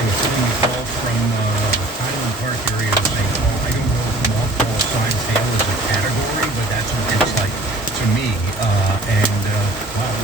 I was getting a call from Highland Park area of St. Paul. I don't know if mothball sign sale is a category, but that's what it's like to me.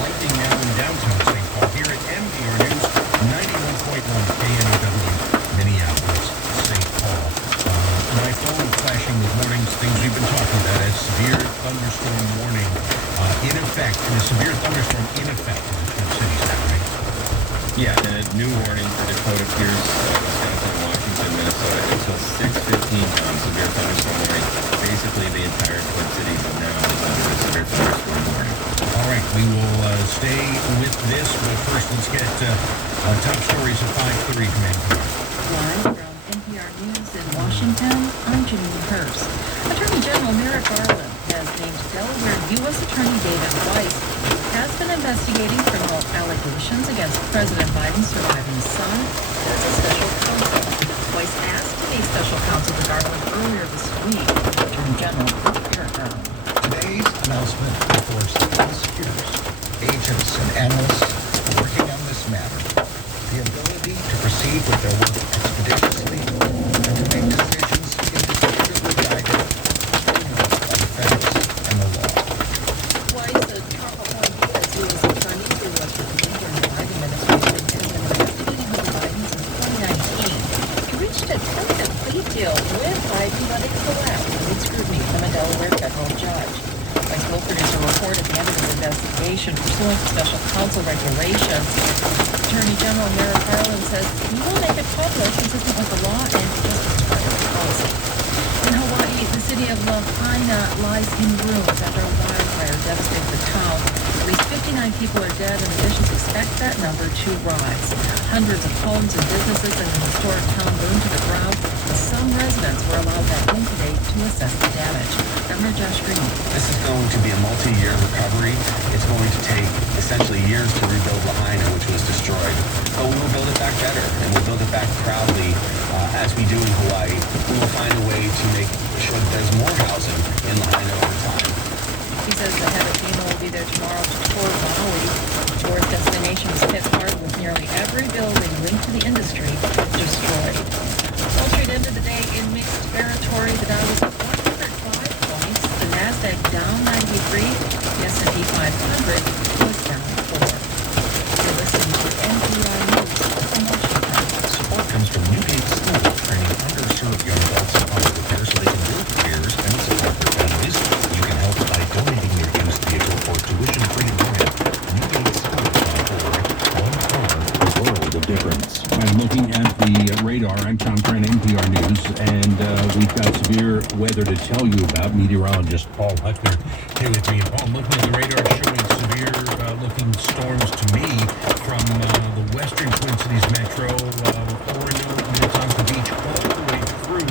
Lightning now in downtown St. Paul here at MDR News, 91.1 KNOW, Minneapolis, St. Paul. My phone flashing with warnings, things we've been talking about as severe thunderstorm warning in effect, and a severe thunderstorm in effect in the Twin Cities now, right? Yeah, the new warning for Dakota, Pierce, Wisconsin, Washington, Minnesota until 6:15 on severe thunderstorm warning. Basically, the entire Twin Cities now is under a severe thunderstorm warning. All right, we will stay with this, but first let's get top stories at 5:30 from NPR. Live from NPR News in Washington, I'm Janine Hurst. Attorney General Merrick Garland has named Delaware U.S. Attorney David Weiss has been investigating criminal allegations against President Biden's surviving son as a special counsel. Weiss asked to be special counsel to Garland earlier this week. Attorney General Merrick Garland. Today's announcement reports that prosecutors, agents, and analysts working on this matter the ability to proceed with their work expeditiously and to make decisions indisputably guided by the facts and the law. Weiss, a top appointee as U.S. Attorney for West Virginia during the Biden administration, has been investigating Hunter Biden since 2019. He reached a tentative plea deal with Biden, but it collapsed amid scrutiny from a Delaware federal judge. Weiss will produce a report at the end of his investigation pursuant to special counsel regulations. Attorney General Merrick Garland says he will make it public consistent with the law and Justice Department policy. In Hawaii, the city of Lahaina lies in ruins after a wildfire devastated the town. At least 59 people are dead, and officials expect that number to rise. Hundreds of homes and businesses in the historic town burned to the ground. Some residents were allowed back in today to assess the damage. Governor Josh Green. This is going to be a multi-year recovery. It's going to take essentially years to rebuild Lahaina, which was destroyed. But we will build it back better, and we'll build it back proudly as we do in Hawaii. We will find a way to make sure that there's more housing in Lahaina over time. He says the head of FEMA will be there tomorrow to tour Maui. The tour's destination is hit hard with nearly every building linked to the industry destroyed. Wall Street ended the day in mixed territory. The Dow was up 105 points. The Nasdaq down 93. The S&P 500 was down 4. You're listening to NPR News from Washington. Support comes from Newgate School, training underserved young adults in public affairs so they can build careers and support their families. You can help by donating your used vehicle for tuition-free grant. NewgateSchool.org. World of difference. I'm looking at the radar. I'm Tom Crenn, NPR News, and we've got severe weather to tell you about. Meteorologist Paul Huckner Here with me, Paul. Looking at the radar, showing severe-looking storms to me from the western Twin Cities metro, Orono, Minnetonka Beach, all the way through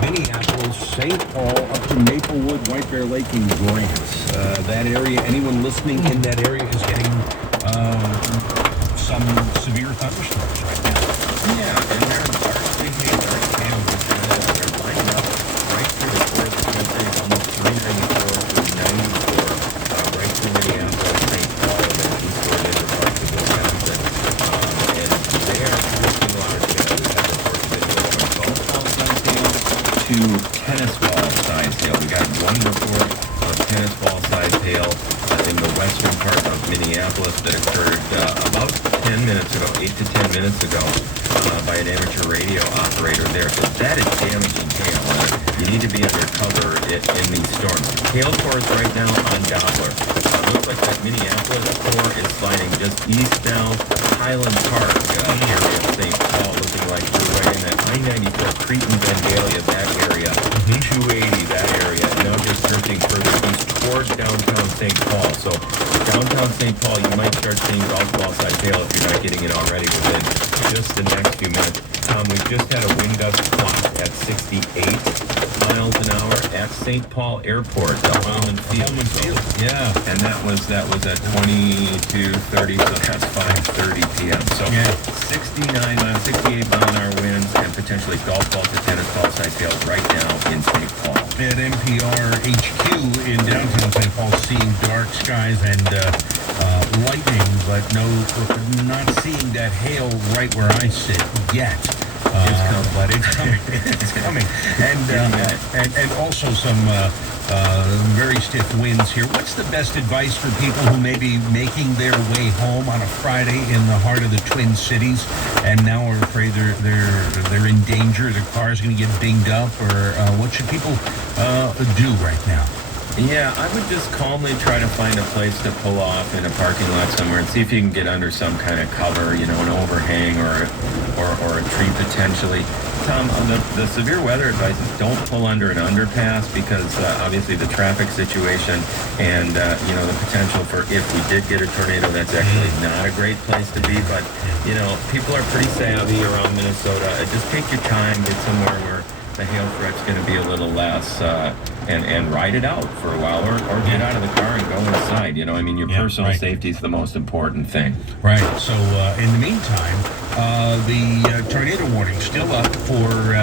Minneapolis, St. Paul, up to Maplewood, White Bear Lake, and Grant. That area, anyone listening in that area is getting some severe thunderstorms right now. Yeah, and they're largely they're lining up right through the core of the Twin Cities, almost 394 through 94, right through Minneapolis, St. Paul, and then eastward into parts of Wisconsin. And they are drifting large. We've had reports of anywhere from golf ball size hail to tennis ball size hail. We got one report of tennis ball size hail in the western part of Minneapolis that occurred about 10 minutes ago, 8 to 10 minutes ago, by an amateur radio operator there. So that is damaging hail. You need to be under cover in these storms. Hail cores right now on Doppler. Looks like that Minneapolis core is sliding just east now. Highland Park area of St. Paul looking like we're right in that I-94 Cretan Vandalia, that area. 280, that area. Now just drifting further east towards downtown St. Paul. So downtown St. Paul, you might start seeing golf ball size hail if you're not getting it already within just the next few minutes. We've just had a wind gust clock at 68 miles an hour at St. Paul Airport, Holman Field. Yeah. And that was at 22:30, so that's 5:30 p.m. So 68 mile an hour winds and potentially golf ball to tennis ball size hail right now in St. Paul. At NPR HQ in downtown St. Paul, seeing dark skies and lightning, but not seeing that hail right where I sit yet. It's coming. But it's coming. It's coming. And also some very stiff winds here. What's the best advice for people who may be making their way home on a Friday in the heart of the Twin Cities and now are afraid they're in danger, their car's going to get dinged up, or what should people do right now? Yeah, I would just calmly try to find a place to pull off in a parking lot somewhere and see if you can get under some kind of cover, an overhang or a tree potentially. Tom, the severe weather advice is don't pull under an underpass because obviously the traffic situation and, the potential for if we did get a tornado, that's actually not a great place to be. But, people are pretty savvy around Minnesota. Just take your time, get somewhere where the hail threat's going to be a little less, and ride it out for a while, or get out of the car and go inside. Your personal safety is the most important thing. Right. So in the meantime, the tornado warning still up for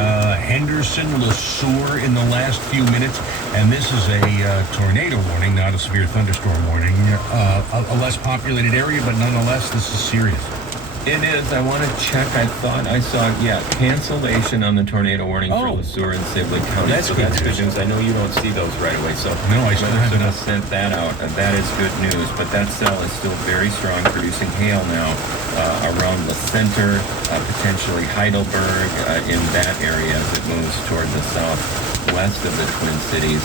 Henderson, LeSueur in the last few minutes, and this is a tornado warning, not a severe thunderstorm warning. A less populated area, but nonetheless, this is serious. It is. I want to check. I thought I saw, cancellation on the tornado warning for LeSueur and Sibley County. That's good news. I know you don't see those right away, so no, I still haven't sent that out. That is good news, but that cell is still very strong, producing hail now around the center, potentially Heidelberg, in that area as it moves toward the southwest of the Twin Cities.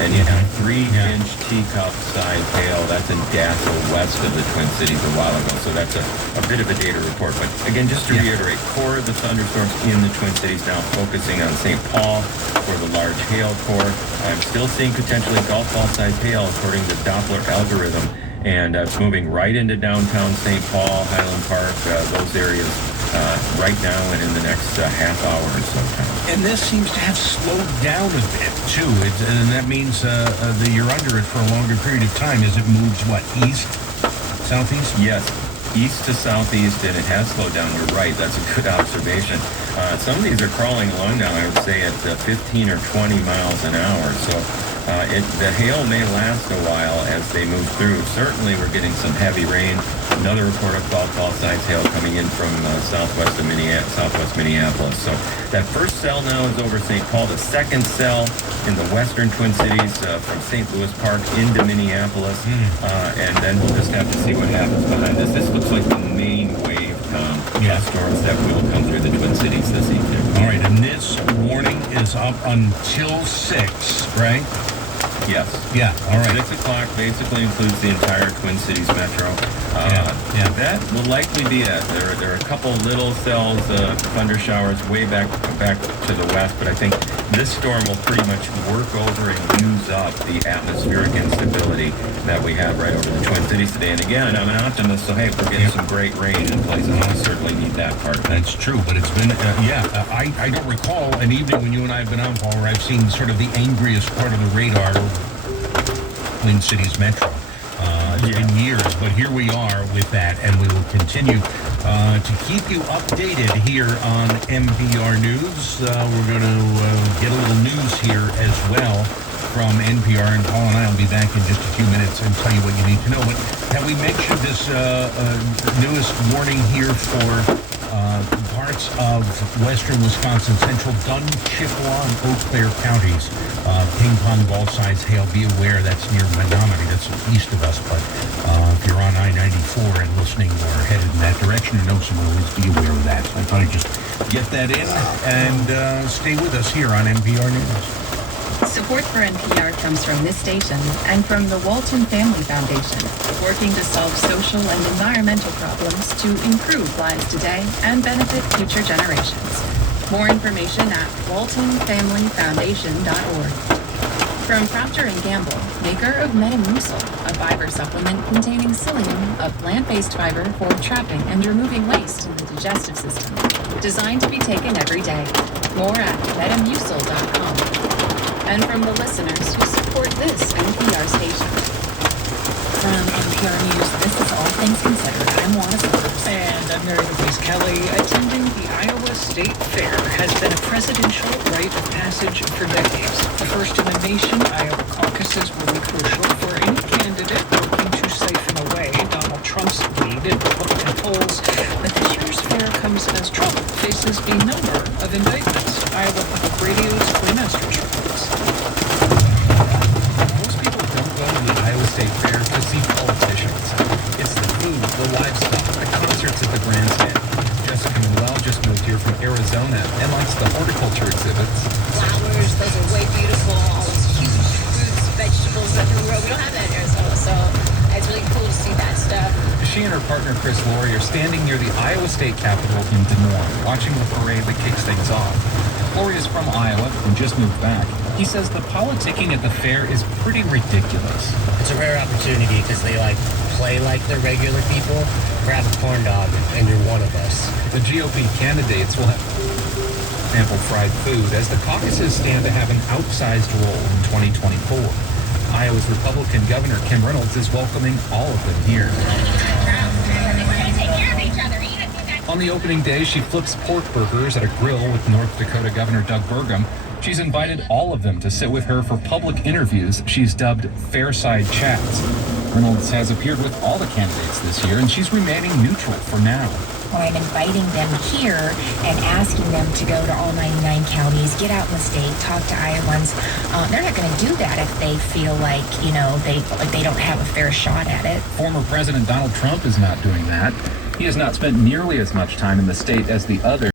And 3-inch teacup size hail. That's in Dassel, west of the Twin Cities a while ago. So that's a bit of a data report. But again, just to reiterate, core of the thunderstorms in the Twin Cities now focusing on St. Paul for the large hail core. I'm still seeing potentially golf ball size hail according to Doppler algorithm. And it's moving right into downtown St. Paul, Highland Park, those areas right now and in the next half hour or so. And this seems to have slowed down a bit, too. And that means that you're under it for a longer period of time as it moves, east? Southeast? Yes, east to southeast, and it has slowed down. You're right. That's a good observation. Some of these are crawling along now, I would say, at 15 or 20 miles an hour. So the hail may last a while as they move through. Certainly, we're getting some heavy rain. Another report of golf ball size hail coming in from southwest Minneapolis. So that first cell now is over St. Paul. The second cell in the western Twin Cities from St. Louis Park into Minneapolis. And then we'll just have to see what happens behind this. This looks like the main wave storms that will come through the Twin Cities this evening. All right, and this warning is up until 6, right? Yes. Yeah, all right. 6 o'clock basically includes the entire Twin Cities metro. That will likely be it. There are a couple little cells, thunder showers way back to the west, but I think this storm will pretty much work over and use up the atmospheric instability that we have right over the Twin Cities today. And again, I'm an optimist, so hey, we're getting some great rain in places. We certainly need that part. That's true, but it's been, I don't recall an evening when you and I have been on, Paul, where I've seen sort of the angriest part of the radar Twin Cities metro. It's been years, but here we are with that, and we will continue to keep you updated here on NPR News. We're going to get a little news here as well from NPR, and Paul and I will be back in just a few minutes and tell you what you need to know. But have we mentioned this newest warning here for parts of western Wisconsin, central Dunn, Chippewa, and Eau Claire counties? Ping pong ball size hail. Be aware that's near Menominee. That's east of us, but if you're on I-94 and listening or headed in that direction or know someone, always be aware of that. I thought I'd just get that in and stay with us here on NPR News. Support for NPR comes from this station and from the Walton Family Foundation, working to solve social and environmental problems to improve lives today and benefit future generations. More information at waltonfamilyfoundation.org. From Procter & Gamble, maker of Metamucil, a fiber supplement containing psyllium, a plant-based fiber for trapping and removing waste in the digestive system. Designed to be taken every day. More at metamucil.com. And from the listeners who support this NPR station. From NPR News, this is All Things Considered. I'm Juana Silvers. And I'm Mary Louise Kelly. Attending the Iowa State Fair has been a presidential rite of passage for decades. The first in the nation, Iowa caucuses will be crucial for any candidate looking to siphon divided Republican polls, but this year's fair comes as Trump faces a number of indictments. Iowa Public Radio's Clay Masters reports. Most people don't go to the Iowa State Fair to see politicians. It's the food, the livestock, the concerts at the grandstand. Jessica Manuel just moved here from Arizona and likes the horticulture exhibits. Flowers, those are way beautiful. All those huge fruits, vegetables that we grow. We don't have that in Arizona, so it's really cool to see that stuff. She and her partner Chris Laurie are standing near the Iowa State Capitol in Des Moines, watching the parade that kicks things off. Laurie is from Iowa and just moved back. He says the politicking at the fair is pretty ridiculous. It's a rare opportunity because they play like they're regular people. Grab a corn dog and you're one of us. The GOP candidates will have ample fried food as the caucuses stand to have an outsized role in 2024. Iowa's Republican Governor Kim Reynolds is welcoming all of them here. On the opening day, she flips pork burgers at a grill with North Dakota Governor Doug Burgum. She's invited all of them to sit with her for public interviews she's dubbed Fairside Chats. Reynolds has appeared with all the candidates this year, and she's remaining neutral for now. When I'm inviting them here and asking them to go to all 99 counties, get out in the state, talk to Iowans, they're not going to do that if they feel like, they don't have a fair shot at it. Former President Donald Trump is not doing that. He has not spent nearly as much time in the state as the others.